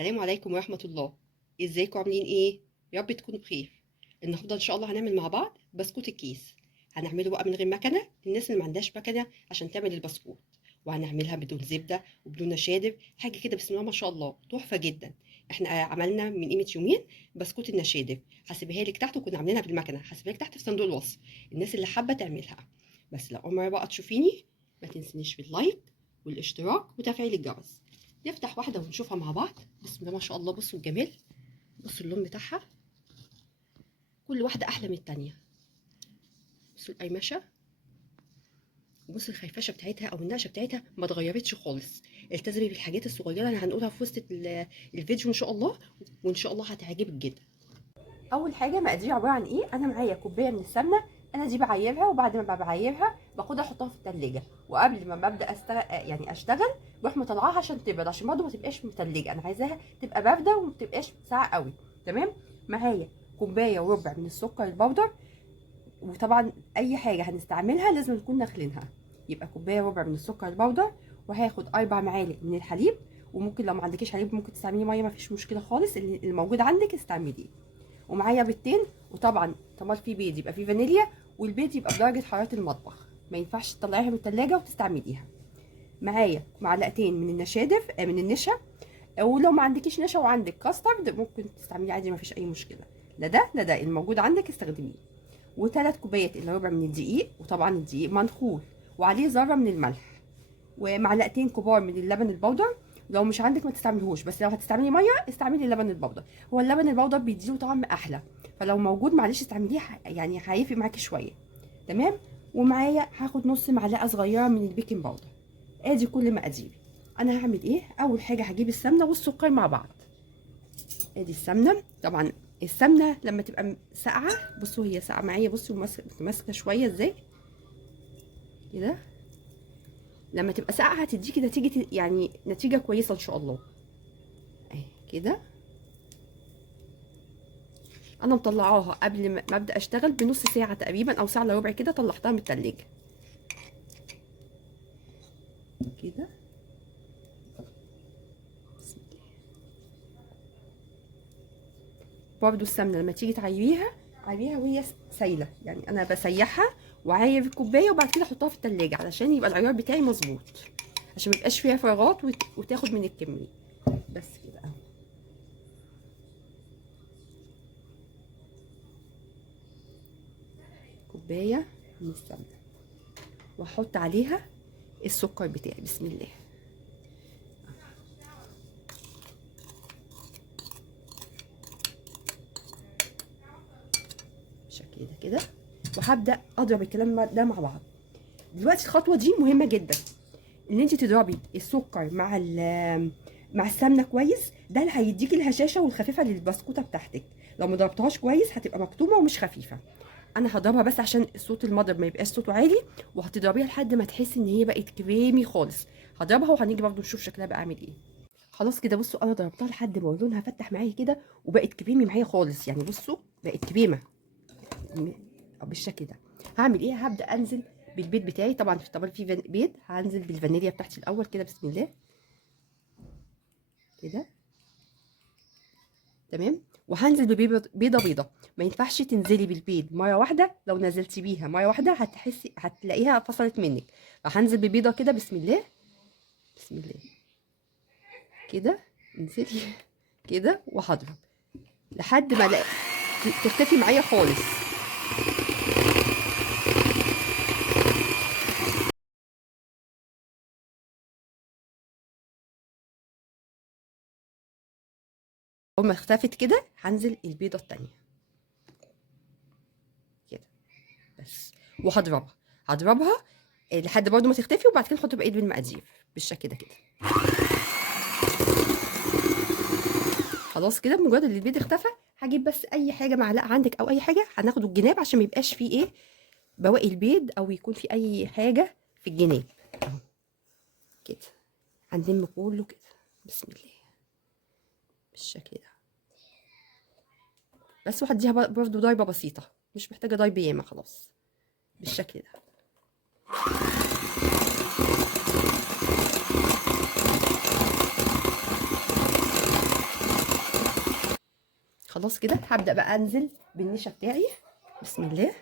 السلام عليكم ورحمة الله. ازيكم عاملين ايه؟ يا رب تكونوا بخير. النهارده ان شاء الله هنعمل مع بعض بسكوت الكيس. هنعمله بقى من غير مكنة للناس اللي ما عندهاش مكنة عشان تعمل البسكوت. وهنعملها بدون زبدة وبدون نشادر، حاجة كده بسم الله ما شاء الله تحفة جدا. احنا عملنا من قيمة يومين بسكوت النشادر، هسيبها لك تحت، وكنا عاملينها بالمكنة، هسيبها لك تحت في صندوق الوصف الناس اللي حابة تعملها. بس لو أول مرة بقى تشوفيني ما تنسنيش في اللايك والاشتراك وتفعيل الجرس. نفتح واحدة ونشوفها مع بعض. بسم الله ما شاء الله، بصوا الجمال، بصوا اللون بتاعها، كل واحدة أحلى من التانية. بصوا القيمشة، وبصوا الخيفشة بتاعتها أو النقشة بتاعتها ما اتغيرتش خالص. التزمي بالحاجات الصغيرة اللي هنقولها في وسط الفيديو إن شاء الله، وإن شاء الله هتعجبك جدا. أول حاجة مقادير عبارة عن إيه؟ أنا معايا كوباية من السمنة، أنا دي بعيرها، وبعد ما بعيرها باخدها أحطها في التلاجة، وقبل ما ببدأ أشتغل بروح مطلعاها عشان تبرد، عشان برضه ما تبقاش متلجة، أنا عايزاها تبقى باردة وما تبقاش ساقعة قوي. تمام؟ معايا كوباية وربع من السكر البودر، وطبعا أي حاجة هنستعملها لازم نكون ناخلينها. يبقى كوباية وربع من السكر البودر، وهاخد 4 معالق من الحليب، وممكن لو ما عندكيش حليب ممكن تستعملي ميه، مفيش مشكله خالص، اللي الموجود عندك استعمليه. ومعايا بيضتين، وطبعا طالما في بيض يبقى في فانيليا، والبيض يبقى بدرجه حراره المطبخ، ما ينفعش تطلعيها من التلاجة وتستعمليها. معايا معلقتين من النشادر من النشا، ولو ما عندكيش نشا وعندك كاسترد ممكن تستعمليه عادي، ما فيش اي مشكله. لا ده الموجود عندك استخدميه. و3 كوبايات الا ربع من الدقيق، وطبعا الدقيق منخول وعليه ذره من الملح، ومعلقتين كبار من اللبن البودر. لو مش عندك ما تستعملهوش، بس لو هتستعملي ميه استعملي اللبن البودر، هو اللبن البودر بيديله طعم احلى، فلو موجود معلش استعمليه، يعني هيفرق معاكي شويه. تمام. ومعايا هاخد نص معلقه صغيره من البيكنج باودر. ادي كل مقاديري. انا هعمل ايه؟ اول حاجه هجيب السمنه والسكر مع بعض. ادي السمنه، طبعا السمنه لما تبقى ساقعه، بصوا هي ساقعه معايا، بصوا ماسكه شويه ازاي كده. لما تبقى ساقعه هتديكي نتيجه، يعني نتيجه كويسه ان شاء الله. اهي كده. انا مطلعاها قبل ما ابدا اشتغل بنص ساعه تقريبا او ساعه الا ربع كده، طلعتها من التلاجة كده. بسم الله. برضو السمنه لما تيجي تعيريها، عيريها وهي سايله، يعني انا بسيحها وعاير الكوبايه وبعد كده احطها في التلاجة علشان يبقى العيار بتاعي مظبوط، عشان ميبقاش فيها فراغات وتاخد من الكميه. بس كده اهو. كوبايه من السمنه، واحط عليها السكر بتاعي. بسم الله. بالشكل ده كده، وهبدا اضرب الكلام ده مع بعض. دلوقتي الخطوه دي مهمه جدا، ان انت تضربي السكر مع السمنه كويس، ده اللي هيديكي الهشاشه والخفيفه للبسكوته بتاعتك. لو ما ضربتهاش كويس هتبقى مكتومه ومش خفيفه. انا هضربها بس عشان صوت المضرب ما يبقاش صوته عالي، وهتضربيها لحد ما تحسي ان هي بقت كريمي خالص. هضربها وهنيجي برضو نشوف شكلها بقى عامل ايه. خلاص كده، بصوا انا ضربتها لحد ما لونها فتح معايا كده، وبقت كريمي معايا خالص، يعني بصوا بقت كريمه بالشكل ده. هعمل ايه؟ هبدا انزل بالبيض بتاعي، طبعا في بيض، هنزل بالفانيليا بتاعتي الاول كده. بسم الله كده. تمام. وهنزل بيضه. ما ينفعش تنزلي بالبيض مره واحده، لو نزلتي بيها مره واحده هتلاقيها فصلت منك، فهنزل ببيضه كده. بسم الله. بسم الله كده. انزلي كده وهضرب لحد ما تختفي معايا خالص. اول ما اختفت كده هنزل البيضه التانية كده بس، هضربها لحد برضو ما تختفي، وبعد كده نحط بقيه بالمقادير بالشكل ده كده. خلاص كده، بمجرد ان البيض اختفى هجيب بس اي حاجه، معلقه عندك او اي حاجه، هناخد الجناب عشان ما يبقاش فيه ايه بواقي البيض، او يكون في اي حاجه في الجناب اهو كده. هنلم كله كده. بسم الله بالشكل ده بس، وهديها برضو ضربه بسيطه، مش محتاجه ضرب ياما، خلاص بالشكل ده. خلاص كده هبدا بقى انزل بالنشا بتاعي. بسم الله.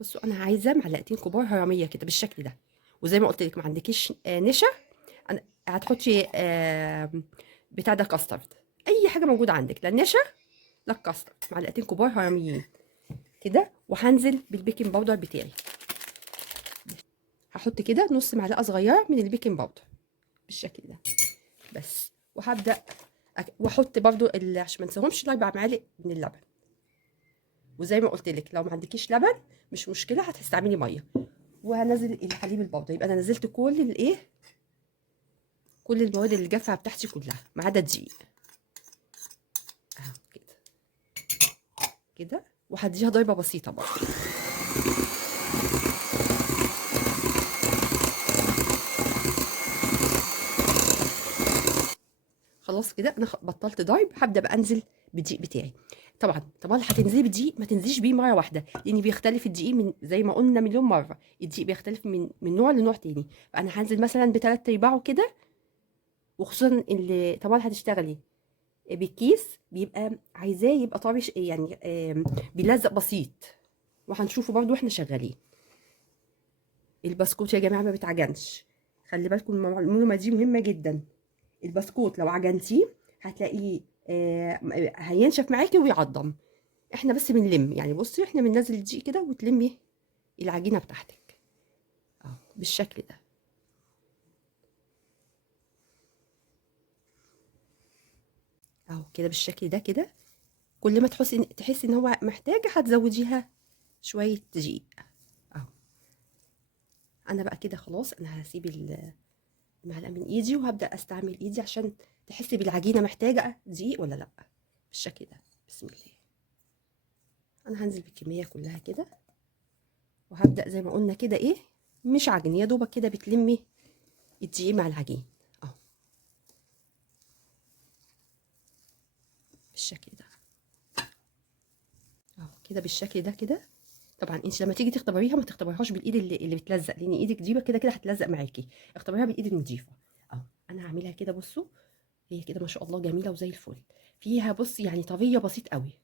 بصوا انا عايزه معلقتين كبار هرميه كده بالشكل ده. وزي ما قلت لك ما عندكيش نشا، هتحطي بتاع ده كاسترد، اي حاجه موجوده عندك، لا نشا لا كاسترد. معلقتين كبار هرميين كده. وهنزل بالبيكنج باودر بتاعي. هحط كده نص معلقه صغيره من البيكنج باودر بالشكل ده بس. وهبدا واحط برضو عشان ما نسيهمش 4 معالق من اللبن. وزي ما قلت لك لو ما عندكيش لبن مش مشكله، هتستعملي ميه. وهنزل الحليب البودره. يبقى انا نزلت كل الايه، كل المواد اللي جافه بتاعتي كلها ما عدا الدقيق اهو كده كده. وهديها ضربه بسيطه برضه. خلاص كده انا بطلت ضرب. هبدا بقى انزل بالدقيق بتاعي. طبعا هتنزلي بالدقيق، ما تنزليش بيه مره واحده، لان بيختلف الدقيق من زي ما قلنا مليون مره. الدقيق بيختلف من نوع لنوع تاني. فانا هنزل مثلا بثلاث ارباعه كده. وخصوصا اللي طبعا هتشتغلي بالكيس بيبقى عايزاه يبقى طري يعني بيلزق بسيط. وهنشوفه برضو واحنا شغالين. البسكوت يا جماعه ما بيتعجنش، خلي بالكم المعلومه دي مهمه جدا. البسكوت لو عجنتيه هتلاقيه هينشف معاكي ويعضم. احنا بس بنلم يعني. بصي احنا بننزل الدقيق كده وتلمي العجينه بتاعتك اهو بالشكل ده اهو كده بالشكل ده كده. كل ما تحسي ان هو محتاجه هتزوديها شويه دقيق اهو. انا بقى كده خلاص انا هسيب المعلقه من ايدي وهبدا استعمل ايدي عشان تحسي بالعجينه محتاجه دقيق ولا لا بالشكل ده. بسم الله. انا هنزل بالكميه كلها كده. وهبدا زي ما قلنا كده ايه، مش عجن، يا دوبك كده بتلمي الدقيق مع العجين اهو بالشكل ده اهو كده بالشكل ده كده. طبعا انت لما تيجي تختبريها ما تختبريهاش بالايد اللي بتلزق، لان ايدك دي كده كده هتلزق معاكي. اختبريها بالايد النضيفه اهو. انا هعملها كده بصوا، هي كده ما شاء الله جميله وزي الفل. فيها بص يعني طريه بسيط قوي،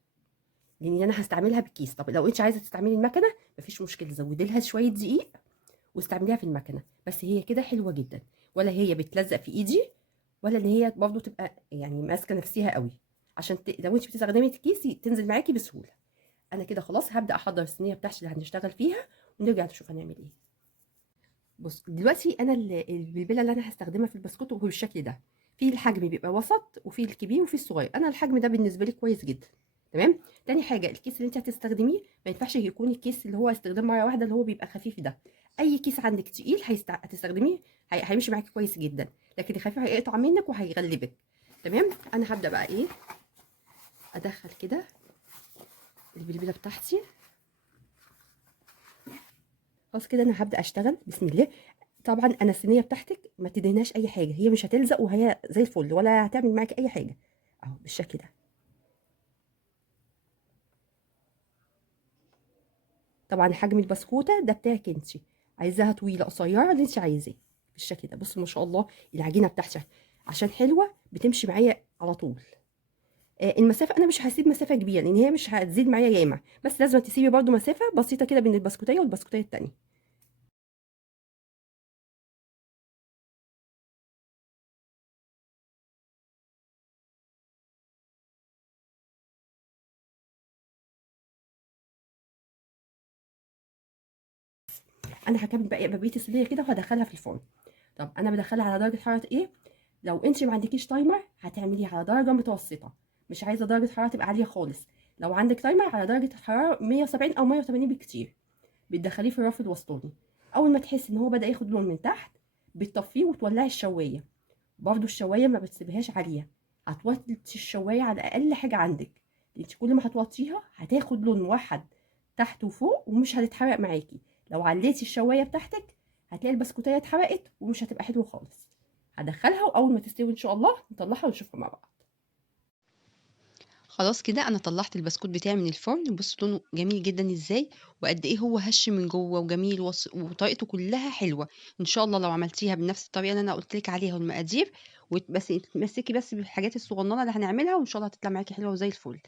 لان انا هستعملها بالكيس. طب لو انت عايزه تستعملي المكنه مفيش مشكله، زودي لها شويه دقيق واستعمليها في المكنه. بس هي كده حلوه جدا، ولا هي بتلزق في ايدي ولا ان هي برضو تبقى يعني ماسكه نفسها قوي، عشان لو انت بتستخدمي الكيس تنزل معاكي بسهوله. انا كده خلاص هبدا احضر الصينيه بتاعتي اللي هنشتغل فيها ونرجع نشوف هنعمل ايه. بص دلوقتي انا البلبله اللي انا هستخدمها في البسكوت هو بالشكل ده. في الحجم بيبقى وسط وفي الكبير وفي الصغير. انا الحجم ده بالنسبه لي كويس جدا تمام. تاني حاجه الكيس اللي انت هتستخدميه ما ينفعش يكون الكيس اللي هو استخدام مره واحده اللي هو بيبقى خفيف ده. اي كيس عندك تقيل هتستخدميه هيمشي معاكي كويس جدا، لكن الخفيف هيقطع منك وهيغلبك تمام. انا هبدا بقى ايه، ادخل كده البلبله بتاعتي. خلاص كده انا هبدا اشتغل. بسم الله. طبعا انا الصينيه بتاعتك ما تدهناش اي حاجه، هي مش هتلزق وهي زي الفل ولا هتعمل معاكي اي حاجه اهو بالشكل ده. طبعا حجم البسكوته ده بتاعك انت، عايزاها طويله قصيره اللي انت عايزاه بالشكل ده. بصوا ما شاء الله العجينه بتاعتي عشان حلوه بتمشي معايا على طول. المسافه انا مش هسيب مسافه كبيره لان هي مش هتزيد معايا ياما، بس لازم تسيبي برده مسافه بسيطه كده بين البسكوتيه والبسكوتيه التانيه. انا هكمل بقيه الصينيه كده وهدخلها في الفرن. طب انا بدخلها على درجه حراره ايه؟ لو انت ما عندكيش تايمر هتعمليه على درجه متوسطه، مش عايزه درجه حراره تبقى عاليه خالص. لو عندك تايمر على درجه حراره 170 او 180 بالكتير. بتدخليه في الرف الوسطاني. اول ما تحسي ان هو بدا ياخد لون من تحت بتطفيه وتولعي الشوايه. برضو الشوايه ما بتسيبهاش عاليه، هتوطي الشوايه على اقل حاجه عندك. انت كل ما هتوطيها هتاخد لون موحد تحت وفوق ومش هتتحرق معاكي. لو عليتي الشوايه بتاعتك هتلاقي البسكوتيه اتحرقت ومش هتبقى حلوه خالص. هدخلها واول ما تستوي ان شاء الله نطلعها ونشوفها مع بعض. خلاص كده أنا طلّعت البسكوت بتاعي من الفرن، بُص لونه جميل جدًا إزاي، وقد إيه هو هش من جوّه وجميل وطريقته كلّها حلوة. إن شاء الله لو عملتيها بنفس الطريقة اللي أنا قُلت لِك عليها والمقادير بس تتمسكي بس بالحاجات الصغننة اللي هنعملها وإن شاء الله هتطلع معاكِ حلوة وزي الفل.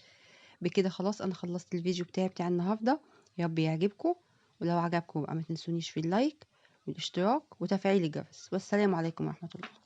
بكده خلاص أنا خلّصت الفيديو بتاع النهارده، يا رب يعجبكم، ولو عجبكم يبقى ما تنسونيش في اللايك والاشتراك وتفعيل الجرس، والسلام عليكم ورحمة الله.